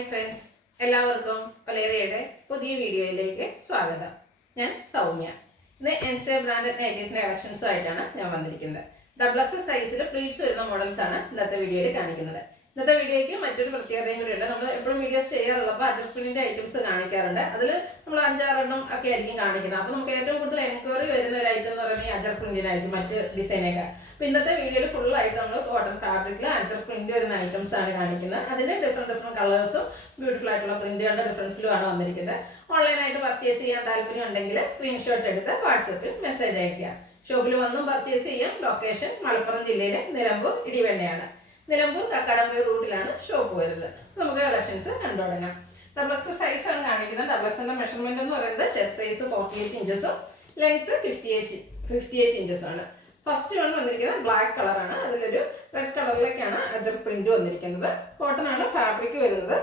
Hi friends, എല്ലാവർക്കും വലേറിയയുടെ പുതിയ വീഡിയോയിലേക്ക് സ്വാഗതം. ഞാൻ സൗമ്യ. ഇന്ന് എൻസ്റ്റേ ബ്രാൻഡഡ് നൈറ്റീസിൻ്റെ കളക്ഷൻസുമായിട്ടാണ് ഞാൻ വന്നിരിക്കുന്നത്. ഡബിൾ എക്സ് സൈസിൽ പ്ലീറ്റ്സ് വരുന്ന മോഡൽസാണ് ഇന്നത്തെ വീഡിയോയിൽ കാണിക്കുന്നത്. ഇന്നത്തെ വീഡിയോയ്ക്ക് മറ്റൊരു പ്രത്യേകതയും കൂടി ഉണ്ട്. നമ്മൾ എപ്പോഴും വീഡിയോസ് ചെയ്യാറുള്ളപ്പോൾ അജർപ്രിന്റിൻ്റെ ഐറ്റംസ് കാണിക്കാറുണ്ട്. അതിൽ നമ്മൾ 5-6 ഒക്കെ ആയിരിക്കും കാണിക്കുന്നത്. അപ്പോൾ നമുക്ക് ഏറ്റവും കൂടുതൽ എൻക്വയറി വരുന്ന ഒരു ഐറ്റം എന്ന് പറയുന്നത് ഈ അജർപ്രിന്റിനായിരിക്കും മറ്റ് ഡിസൈനൊക്കെ. അപ്പോൾ ഇന്നത്തെ വീഡിയോയിൽ ഫുള്ളായിട്ട് നമ്മൾ കോട്ടൺ ഫാബ്രിക്കിൽ അജർപ്രിന്റ് വരുന്ന ഐറ്റംസ് ആണ് കാണിക്കുന്നത്. അതിൻ്റെ ഡിഫറെൻറ്റ് കളേഴ്സും ബ്യൂട്ടിഫുൾ ആയിട്ടുള്ള പ്രിന്റുകളുടെ ഡിഫറൻസിലുമാണ് വന്നിരിക്കുന്നത്. ഓൺലൈനായിട്ട് പർച്ചേസ് ചെയ്യാൻ താല്പര്യം ഉണ്ടെങ്കിൽ സ്ക്രീൻഷോട്ട് എടുത്ത് വാട്സപ്പിൽ മെസ്സേജ് അയയ്ക്കുക. ഷോപ്പിൽ വന്നും പർച്ചേസ് ചെയ്യാം. ലൊക്കേഷൻ മലപ്പുറം ജില്ലയിലെ നിലമ്പൂർ ഇടിവണ്ണയാണ്. നിലമ്പൂർ കക്കാടംപൊയിൽ റൂട്ടിലാണ് ഷോപ്പ് വരുന്നത്. നമുക്ക് കളക്ഷൻസ് കണ്ടു തുടങ്ങാം. ഡബിൾ എക്സ് സൈസാണ് കാണിക്കുന്നത്. ഡബിൾ എക്സിൻ്റെ മെഷർമെന്റ് എന്ന് പറയുന്നത് ചെസ്റ്റ് സൈസ് 48 ഇഞ്ചസും ലെങ്ത് 58 ഇഞ്ചസാണ്. ഫസ്റ്റ് വൺ വന്നിരിക്കുന്നത് ബ്ലാക്ക് കളറാണ്. അതിലൊരു റെഡ് കളറിലേക്കാണ് അജർ പ്രിന്റ് വന്നിരിക്കുന്നത്. കോട്ടൺ ആണ് ഫാബ്രിക് വരുന്നത്.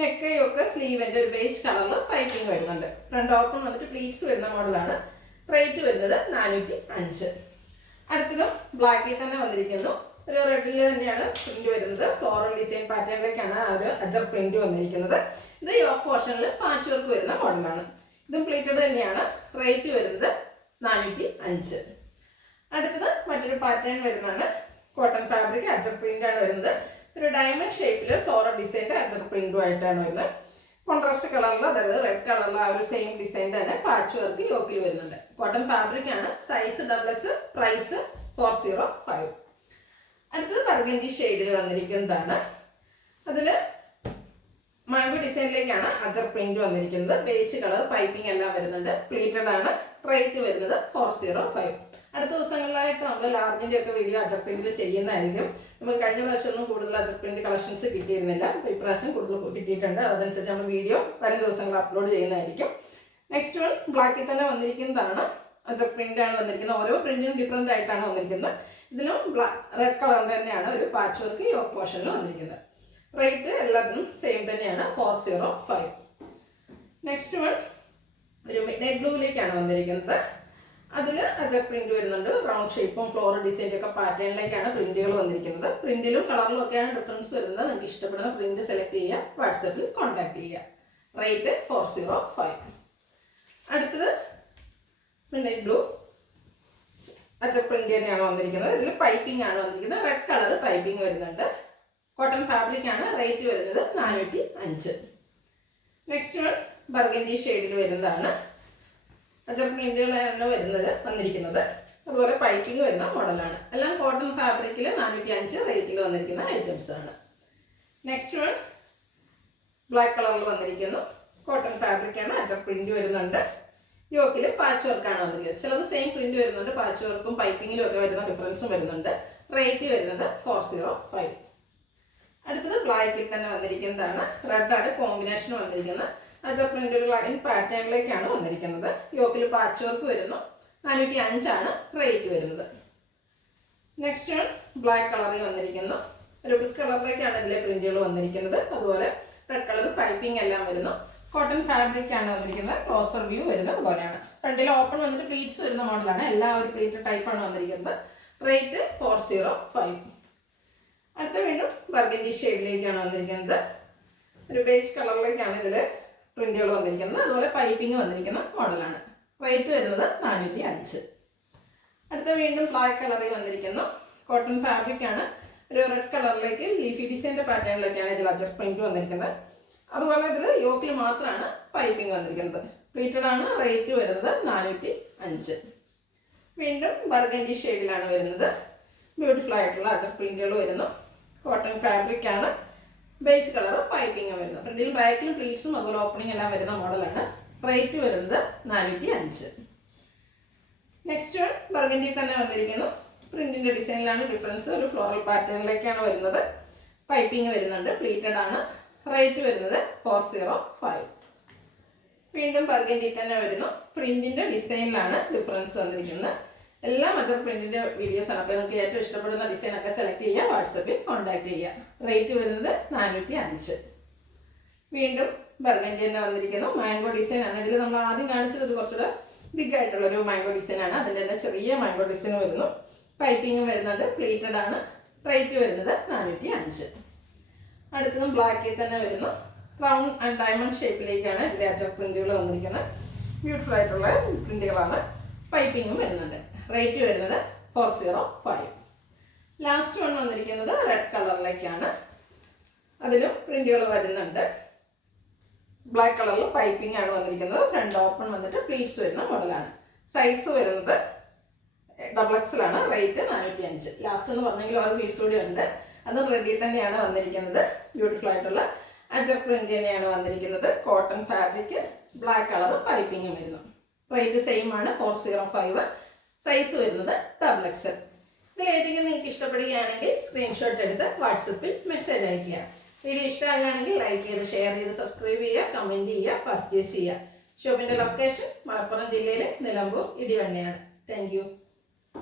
നെക്കയൊക്കെ സ്ലീവിൻ്റെ ഒരു ബേസ് കളറിൽ പൈപ്പിംഗ് വരുന്നുണ്ട്. ഫ്രണ്ട് ഓപ്പൺ വന്നിട്ട് പ്ലീറ്റ്സ് വരുന്ന മോഡലാണ്. റേറ്റ് വരുന്നത് 405. അടുത്തതും ബ്ലാക്കിൽ തന്നെ വന്നിരിക്കുന്നു. ഒരു റെഡിൽ തന്നെയാണ് പ്രിന്റ് വരുന്നത്. ഫ്ലോറൽ ഡിസൈൻ പാറ്റേണിലേക്കാണ് ആ ഒരു അജർ പ്രിന്റ് വന്നിരിക്കുന്നത്. ഇത് യോക്ക് പോർഷനിൽ പാച്ച് വർക്ക് വരുന്ന മോഡലാണ്. ഇതും പ്ലീറ്റഡ് തന്നെയാണ്. റേറ്റ് വരുന്നത് 405. അടുത്തത് മറ്റൊരു പാറ്റേൺ വരുന്നതാണ്. കോട്ടൺ ഫാബ്രിക് അജർ പ്രിന്റ് ആണ് വരുന്നത്. ഒരു ഡയമണ്ട് ഷേപ്പിൽ ഫ്ലോറൽ ഡിസൈൻ്റെ അജർ പ്രിന്റുമായിട്ടാണ് വരുന്നത്. കോൺട്രാസ്റ്റ് കളറിൽ, അതായത് റെഡ് കളറിൽ ആ ഒരു സെയിം ഡിസൈൻ തന്നെ പാച്ച് വർക്ക് യോക്കിൽ വരുന്നുണ്ട്. കോട്ടൺ ഫാബ്രിക് ആണ്. Size double X, price 405. അടുത്തത് ബർഗൻഡി ഷെയ്ഡിൽ വന്നിരിക്കുന്നതാണ്. അതിൽ മാംഗോ ഡിസൈനിലേക്കാണ് അജർ പ്രിന്റ് വന്നിരിക്കുന്നത്. ബേസ് കളർ പൈപ്പിംഗ് എല്ലാം വരുന്നുണ്ട്. പ്ലീറ്റഡ് ആണ്. റേറ്റ് വരുന്നത് 405. അടുത്ത ദിവസങ്ങളിലായിട്ട് നമ്മൾ ലാർജിൻ്റെ ഒക്കെ വീഡിയോ അജർ പ്രിന്റിൽ ചെയ്യുന്നതായിരിക്കും. നമുക്ക് കഴിഞ്ഞ പ്രാവശ്യമൊന്നും കൂടുതൽ അജർ പ്രിന്റ് കളക്ഷൻസ് കിട്ടിയിരുന്നില്ല. അപ്പോൾ ഇപ്രാവശ്യം കൂടുതൽ കിട്ടിയിട്ടുണ്ട്. അതനുസരിച്ച് നമ്മൾ വീഡിയോ വരും ദിവസങ്ങൾ അപ്ലോഡ് ചെയ്യുന്നതായിരിക്കും. നെക്സ്റ്റ് വൺ ബ്ലാക്കിൽ തന്നെ വന്നിരിക്കുന്നതാണ്. അജർ പ്രിന്റ് ആണ് വന്നിരിക്കുന്നത്. ഓരോ പ്രിന്റിനും ഡിഫറെൻ്റ് ആയിട്ടാണ് വന്നിരിക്കുന്നത്. ഇതിലും റെഡ് കളർ തന്നെയാണ് ഒരു പാച്ച് വർക്ക് യോക്ക് പോർഷനിൽ വന്നിരിക്കുന്നത്. റേറ്റ് എല്ലാത്തിനും സെയിം തന്നെയാണ് 405. നെക്സ്റ്റ് വൺ ഒരു മിഡ്നൈറ്റ് ബ്ലൂയിലേക്കാണ് വന്നിരിക്കുന്നത്. അതിൽ അജർ പ്രിന്റ് വരുന്നുണ്ട്. റൗണ്ട് ഷേപ്പും ഫ്ലോറൽ ഡിസൈൻ്റെ ഒക്കെ പാറ്റേണിലേക്കാണ് പ്രിന്റുകൾ വന്നിരിക്കുന്നത്. പ്രിന്റിലും കളറിലും ഒക്കെയാണ് ഡിഫറൻസ് വരുന്നത്. നിങ്ങൾക്ക് ഇഷ്ടപ്പെടുന്ന പ്രിന്റ് സെലക്ട് ചെയ്യുക. വാട്സപ്പിൽ കോൺടാക്ട് ചെയ്യുക. റേറ്റ് 405. അടുത്തത് മിഡ്നൈറ്റ് ബ്ലൂ അജർ പ്രിന്റ് തന്നെയാണ് വന്നിരിക്കുന്നത്. ഇതിൽ പൈപ്പിംഗ് ആണ് വന്നിരിക്കുന്നത്. റെഡ് കളർ പൈപ്പിംഗ് വരുന്നുണ്ട്. കോട്ടൺ ഫാബ്രിക് ആണ്. റേറ്റ് വരുന്നത് 405. നെക്സ്റ്റ് വൺ ബർഗൻഡി ഷെയ്ഡിൽ വരുന്നതാണ്. അജർ പ്രിന്റുകളാണ് വന്നിരിക്കുന്നത്. അതുപോലെ പൈപ്പിംഗ് വരുന്ന മോഡലാണ്. എല്ലാം കോട്ടൺ ഫാബ്രിക്കിൽ 405 റേറ്റിൽ വന്നിരിക്കുന്ന ഐറ്റംസ് ആണ്. നെക്സ്റ്റ് വൺ ബ്ലാക്ക് കളറിൽ വന്നിരിക്കുന്നു. കോട്ടൺ ഫാബ്രിക് ആണ്. അജർ പ്രിന്റ് വരുന്നുണ്ട്. യോക്കിൽ പാച്ച് വർക്കാണ് വന്നിരിക്കുന്നത്. ചിലത് സെയിം പ്രിന്റ് വരുന്നുണ്ട്. പാച്ച് വർക്കും പൈപ്പിങ്ങിലും ഒക്കെ വരുന്ന ഡിഫറൻസും വരുന്നുണ്ട്. റേറ്റ് വരുന്നത് 405. അടുത്തത് ബ്ലാക്കിൽ തന്നെ വന്നിരിക്കുന്നതാണ്. റെഡാണ് കോമ്പിനേഷൻ വന്നിരിക്കുന്നത്. അജർ പ്രിന്റ് ഒരു ലൈൻ പാറ്റേണിലേക്കാണ് വന്നിരിക്കുന്നത്. യോക്കിൽ പാച്ച് വർക്ക് വരുന്നു. 405 ആണ് റേറ്റ് വരുന്നത്. നെക്സ്റ്റ് ബ്ലാക്ക് കളറിൽ വന്നിരിക്കുന്നു. ഒരു ബ്രിക്ക് കളറിലേക്കാണ് ഇതിലെ പ്രിന്റുകൾ വന്നിരിക്കുന്നത്. അതുപോലെ റെഡ് കളർ പൈപ്പിംഗ് എല്ലാം വരുന്നു. കോട്ടൺ ഫാബ്രിക് ആണ് വന്നിരിക്കുന്നത്. ക്ലോസർ വ്യൂ വരുന്നത് പോലെയാണ്. ഫ്രണ്ടിൽ ഓപ്പൺ വന്നിട്ട് പ്ലീറ്റ്സ് വരുന്ന മോഡലാണ്. എല്ലാ ഒരു പ്ലീറ്റ് ടൈപ്പാണ് വന്നിരിക്കുന്നത്. റേറ്റ് 405. അടുത്ത വീണ്ടും ബർഗൻഡി ഷെയ്ഡിലേക്കാണ് വന്നിരിക്കുന്നത്. ഒരു ബേജ് കളറിലേക്കാണ് ഇതിൽ പ്രിന്റുകൾ വന്നിരിക്കുന്നത്. അതുപോലെ പൈപ്പിംഗ് വന്നിരിക്കുന്ന മോഡലാണ്. റേറ്റ് വരുന്നത് 405. അടുത്ത വീണ്ടും ബ്ലാക്ക് കളറിൽ വന്നിരിക്കുന്നു. കോട്ടൺ ഫാബ്രിക് ആണ്. ഒരു റെഡ് കളറിലേക്ക് ലീഫി ഡിസൈൻ്റെ പാറ്റേണിലേക്കാണ് ഇതിൽ അജർ പ്രിന്റ് വന്നിരിക്കുന്നത്. അതുപോലെ ഇതിൽ യോക്കിൽ മാത്രമാണ് പൈപ്പിംഗ് വന്നിരിക്കുന്നത്. പ്ലീറ്റഡ് ആണ്. റേറ്റ് വരുന്നത് 405. വീണ്ടും ബർഗൻഡി ഷെയ്ഡിലാണ് വരുന്നത്. ബ്യൂട്ടിഫുൾ ആയിട്ടുള്ള അജർ പ്രിന്റുകൾ വരുന്നു. കോട്ടൺ ഫാബ്രിക് ആണ്. ബേസ് കളർ പൈപ്പിംഗ് വരുന്നത്. ഫ്രണ്ടിൽ ബാക്കിലും പ്ലീറ്റ്സും അതുപോലെ ഓപ്പണിംഗ് എല്ലാം വരുന്ന മോഡലാണ്. റേറ്റ് വരുന്നത് 405. നെക്സ്റ്റ് വൺ ബർഗൻഡി തന്നെ വന്നിരിക്കുന്നു. പ്രിന്റിന്റെ ഡിസൈനിലാണ് ഡിഫറൻസ്. ഒരു ഫ്ലോറൽ പാറ്റേണിലേക്കാണ് വരുന്നത്. പൈപ്പിംഗ് വരുന്നുണ്ട്. പ്ലീറ്റഡ് ആണ്. റേറ്റ് വരുന്നത് 405. വീണ്ടും ബർഗൻഡി തന്നെ വരുന്നു. പ്രിന്റിന്റെ ഡിസൈനിലാണ് ഡിഫറൻസ് വന്നിരിക്കുന്നത്. എല്ലാം അജർ പ്രിന്റിന്റെ വീഡിയോസ് ആണ്. അപ്പോൾ നിങ്ങൾക്ക് ഏറ്റവും ഇഷ്ടപ്പെടുന്ന ഡിസൈൻ ഒക്കെ സെലക്ട് ചെയ്യുക. വാട്സപ്പിൽ കോൺടാക്ട് ചെയ്യുക. റേറ്റ് വരുന്നത് 405. വീണ്ടും ബർഗൻഡി തന്നെ വന്നിരിക്കുന്നു. മാംഗോ ഡിസൈൻ ആണ്. ഇതിൽ നമ്മൾ ആദ്യം കാണിച്ചത് കുറച്ചുകൂടെ ബിഗ് ആയിട്ടുള്ളൊരു മാംഗോ ഡിസൈൻ ആണ്. അതിൻ്റെ തന്നെ ചെറിയ മാംഗോ ഡിസൈൻ വരുന്നു. പൈപ്പിംഗും വരുന്നുണ്ട്. പ്ലീറ്റഡ് ആണ്. റേറ്റ് വരുന്നത് 405. അടുത്തതും ബ്ലാക്കിൽ തന്നെ വരുന്നു. റൗണ്ട് ആൻഡ് ഡയമണ്ട് ഷേപ്പിലേക്കാണ് ഇതിലെ അജക് പ്രിന്റുകൾ വന്നിരിക്കുന്നത്. ബ്യൂട്ടിഫുൾ ആയിട്ടുള്ള പ്രിന്റുകളാണ്. പൈപ്പിങ്ങും വരുന്നുണ്ട്. റേറ്റ് വരുന്നത് 405. ലാസ്റ്റ് വൺ വന്നിരിക്കുന്നത് റെഡ് കളറിലേക്കാണ്. അതിലും പ്രിന്റുകൾ വരുന്നുണ്ട്. ബ്ലാക്ക് കളറിൽ പൈപ്പിംഗ് ആണ് വന്നിരിക്കുന്നത്. ഫ്രണ്ട് ഓപ്പൺ വന്നിട്ട് പ്ലീറ്റ്സ് വരുന്ന മോഡലാണ്. സൈസ് വരുന്നത് XXL ആണ്. റേറ്റ് 405. ലാസ്റ്റ് എന്ന് പറഞ്ഞെങ്കിൽ ഒരു പീസ് കൂടി ഉണ്ട്. അത് റെഡി തന്നെയാണ് വന്നിരിക്കുന്നത്. ബ്യൂട്ടിഫുൾ ആയിട്ടുള്ള അജക് പ്രിന്റ് തന്നെയാണ് വന്നിരിക്കുന്നത്. കോട്ടൺ ഫാബ്രിക്, ബ്ലാക്ക് കളർ പൈപ്പിങ്ങും വരുന്നു. റേറ്റ് സെയിം ആണ് 405. സൈസ് വരുന്നത് XXL. ഇതിൽ ഏതെങ്കിലും നിങ്ങൾക്ക് ഇഷ്ടപ്പെടുകയാണെങ്കിൽ സ്ക്രീൻഷോട്ട് എടുത്ത് വാട്സപ്പിൽ മെസ്സേജ് അയയ്ക്കുക. വീഡിയോ ഇഷ്ടമാകുകയാണെങ്കിൽ ലൈക്ക് ചെയ്ത്, ഷെയർ ചെയ്ത്, സബ്സ്ക്രൈബ് ചെയ്യുക, കമൻറ്റ് ചെയ്യുക, പർച്ചേസ് ചെയ്യുക. ഷോപ്പിൻ്റെ ലൊക്കേഷൻ മലപ്പുറം ജില്ലയിലെ നിലമ്പൂർ ഇടിവണ്ണയാണ്. Thank you.